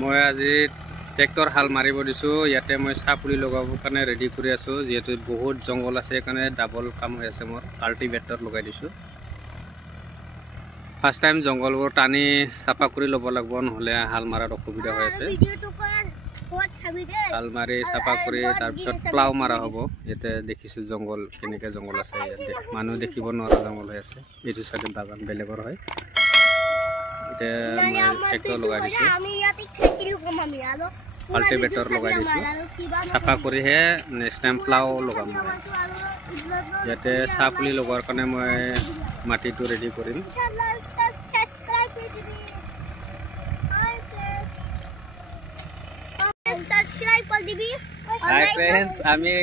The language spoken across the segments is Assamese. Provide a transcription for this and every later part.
মই আজি ট্ৰেক্টৰ হাল মাৰিব দিছোঁ। ইয়াতে মই চাহ পুলি লগাবৰ কাৰণে ৰেডি কৰি আছোঁ। যিহেতু বহুত জংঘল আছে সেইকাৰণে ডাবল কাম হৈ আছে। মোৰ কাল্টিভেটৰ লগাই দিছোঁ। ফাৰ্ষ্ট টাইম জংঘলবোৰ টানি চাফা কৰি ল'ব লাগিব, নহ'লে হাল মাৰাত অসুবিধা হৈ আছে। হাল মাৰি চাফা কৰি তাৰপিছত প্লাও মাৰা হ'ব। ইয়াতে দেখিছোঁ জংঘল কেনেকৈ জংঘল আছে। ইয়াতে মানুহ দেখিব নোৱাৰা জংঘল হৈ আছে। এইটো চাইডে বাগান বেলেগৰ হয়। এতিয়া মই ট্ৰেক্টৰ লগাই দিছোঁ, কাল্টিভেটৰ লগাই দিছোঁ। চাফা কৰিহে নেক্সট টাইম প্লাও লগাম। মই ইয়াতে চাহ পুলি লগোৱাৰ কাৰণে মই মাটিটো ৰেডি কৰিম। হাই ফ্ৰেণ্ডছ, আমি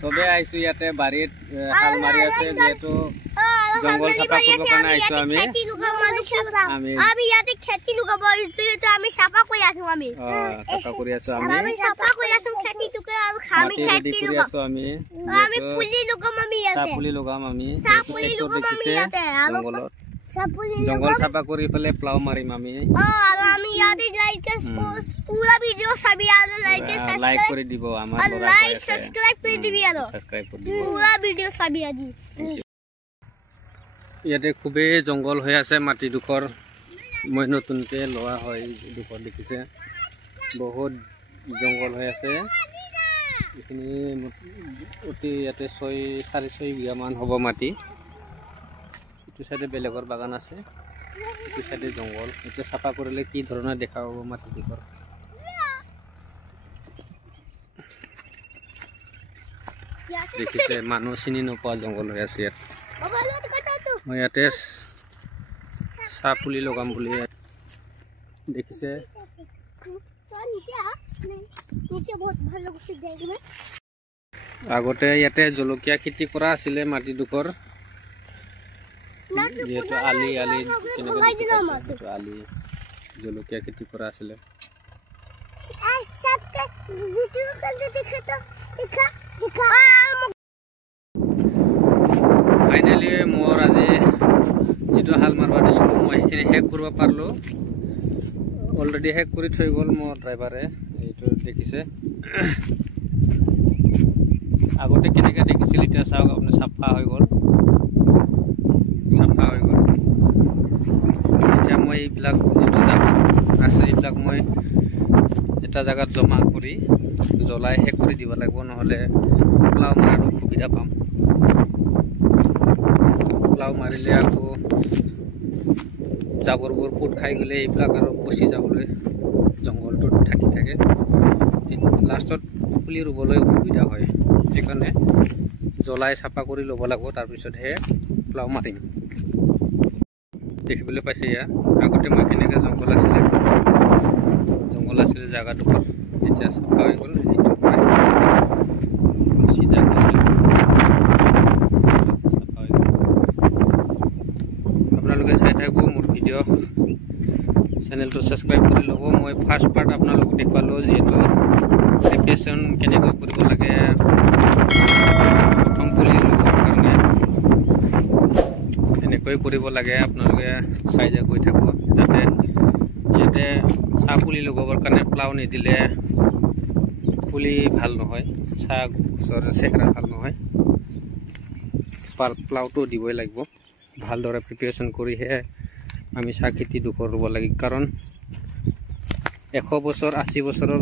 চবে আহিছোঁ ইয়াতে বাৰীত হাল মাৰি আছে। যিহেতু জংঘল চাফা কৰিবৰ কাৰণে আহিছোঁ। আমি ইয়াতে খেতি লগাব আমি চাফা কৰি আছোঁ। আমি চাফা কৰি আছোঁ। আমি চাফা কৰি আছোঁ খেতিটোকে, আৰু আমি খেতি কৰি আছোঁ। আমি পুলি লগাম। আমি চাহ পুলি লগাম। আমি জংঘলত জংঘল চাফা কৰি পেলাই প্লাও মাৰিম। আমি লাইক কৰি দিব, আমাৰ ইয়াতে খুবেই জংঘল হৈ আছে মাটিডোখৰ। মই নতুনকৈ লোৱা হয় এইডোখৰ দেখিছে, বহুত জংঘল হৈ আছে। এইখিনি অতি ইয়াতে 4-6 বিঘামান হ'ব মাটি। এইটো চাইডে বেলেগৰ বাগান আছে, এইটো চাইডে জংঘল। এতিয়া চাফা কৰিলে কি ধৰণৰ দেখা পাব মাটিডোখৰ। দেখিছে, মানুহ চিনি নোপোৱা জংঘল হৈ আছে ইয়াত। মই ইয়াতে চাহ পুলি লগাম বুলি দেখিছে। আগতে ইয়াতে জলকীয়া খেতি কৰা আছিলে মাটিডোখৰ। যিহেতু আলি জলকীয়া খেতি কৰা আছিলে। ফাইনেলি মোৰ আজি যিটো হাল মাৰিব দিছিলোঁ মই সেইখিনি শেষ কৰিব পাৰিলোঁ। অলৰেডি শেষ কৰি থৈ গ'ল মোৰ ড্ৰাইভাৰে। এইটো দেখিছে, আগতে কেনেকৈ দেখিছিল, এতিয়া চাওক আপুনি চাফা হৈ গ'ল। এতিয়া মই এইবিলাক যিটো জাবৰ আছে এইবিলাক মই এটা জেগাত জমা কৰি জ্বলাই শেষ কৰি দিব লাগিব, নহ'লে প্লাও মাৰাত অসুবিধা পাম। প্লাও মাৰিলে আকৌ জাবৰবোৰ ফুট খাই গ'লে এইবিলাক আৰু পচি যাবলৈ জংঘলটোত থাকি থাকে। লাষ্টত পুলি ৰুবলৈ অসুবিধা হয়। সেইকাৰণে জ্বলাই চাফা কৰি ল'ব লাগিব, তাৰপিছতহে প্লাও মাৰিম। দেখিবলৈ পাইছে ইয়াত আগতে মই কেনেকৈ জংঘল আছিলে জেগাডোখৰ, এতিয়া চাফা হৈ গ'ল। এইটো চিধা আপোনালোকে চাই থাকিব মোৰ ভিডিঅ'। চেনেলটো ছাবস্ক্ৰাইব কৰি ল'ব। মই ফাৰ্ষ্ট পাৰ্ট আপোনালোকক দেখুৱালোঁ, যিহেতু প্ৰিপেৰেশ্যন কেনেকৈ কৰিব লাগে প্ৰথম পুলি ল'বৰ কাৰণে, এনেকৈ কৰিব লাগে। আপোনালোকে চাই যায় গৈ থাকোঁ, যাতে ইয়াতে চাহ পুলি লগাবৰ কাৰণে প্লাও নিদিলে পুলি ভাল নহয়, চাহ গছৰ চেহেৰা ভাল নহয়। প্লাওটো দিবই লাগিব। ভালদৰে প্ৰিপেৰেশ্যন কৰিহে আমি চাহ খেতিডোখৰ ৰুব লাগে, কাৰণ 100 বছৰ 80 বছৰৰ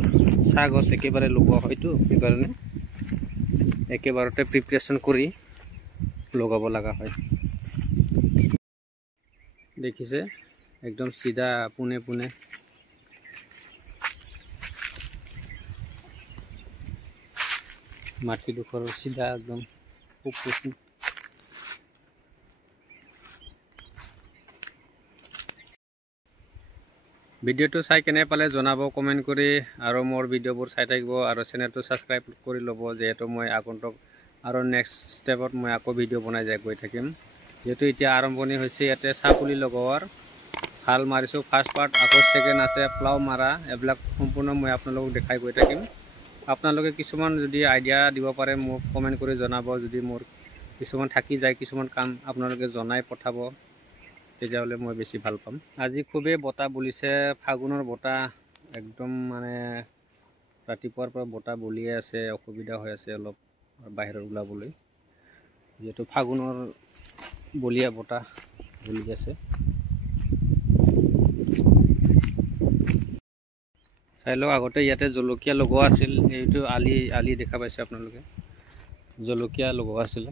চাহ গছ একেবাৰে লগোৱা হয়তো। সেইকাৰণে একেবাৰতে প্ৰিপেৰেশ্যন কৰি লগাব লগা হয়। দেখিছে, একদম চিধা পোনে পোনে মাটিডোখৰ চিধা একদম খুব পচি। ভিডিঅ'টো চাই কেনে পালে জনাব কমেণ্ট কৰি, আৰু মোৰ ভিডিঅ'বোৰ চাই থাকিব আৰু চেনেলটো ছাবস্ক্ৰাইব কৰি ল'ব। যিহেতু মই আগন্তুক আৰু নেক্সট ষ্টেপত মই আকৌ ভিডিঅ' বনাই গৈ থাকিম। যিহেতু এতিয়া আৰম্ভণি হৈছে ইয়াতে চাহ পুলি লগোৱাৰ। হাল মাৰিছোঁ ফাৰ্ষ্ট পাৰ্ট, আকৌ ছেকেণ্ড আছে প্লাও মাৰা। এইবিলাক সম্পূৰ্ণ মই আপোনালোকক দেখাই গৈ থাকিম। আপোনালোকে কিছুমান যদি আইডিয়া দিব পাৰে মোক কমেণ্ট কৰি জনাব। যদি মোৰ কিছুমান থাকি যায়, কিছুমান কাম আপোনালোকে জনাই পঠাব, তেতিয়াহ'লে মই বেছি ভাল পাম। আজি খুবেই বতাহ বলিছে, ফাগুনৰ বতাহ একদম মানে ৰাতিপুৱাৰ পৰা বতাহ বলিয়ে আছে, অসুবিধা হৈ আছে অলপ বাহিৰত ওলাবলৈ, যিহেতু ফাগুনৰ বলিয়া বতাহ বলি আছে। চাই লওক, আগতে ইয়াতে জলকীয়া লগোৱা আছিল, এইটো আলি দেখা পাইছে আপোনালোকে, জলকীয়া লগোৱা আছিলে।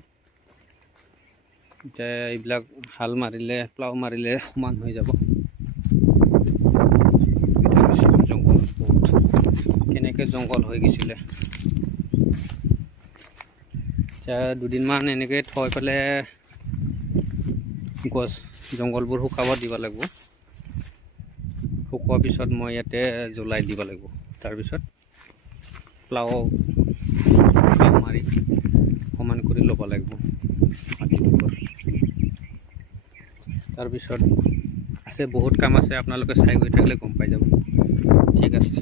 এতিয়া এইবিলাক হাল মাৰিলে, প্লাও মাৰিলে সমান হৈ যাব। জংঘল বহুত, কেনেকৈ জংঘল হৈ গৈছিলে। এতিয়া দুদিনমান এনেকৈ থৈ পেলাই গছ জংঘলবোৰ শুকাব দিব লাগিব। শুকোৱাৰ পিছত মই ইয়াতে জ্বলাই দিব লাগিব। তাৰপিছত প্লাও মাৰি সমান কৰি ল'ব লাগিব মাটিডোখৰ। তাৰপিছত আছে বহুত কাম আছে, আপোনালোকে চাই গৈ থাকিলে গম পাই যাব। ঠিক আছে।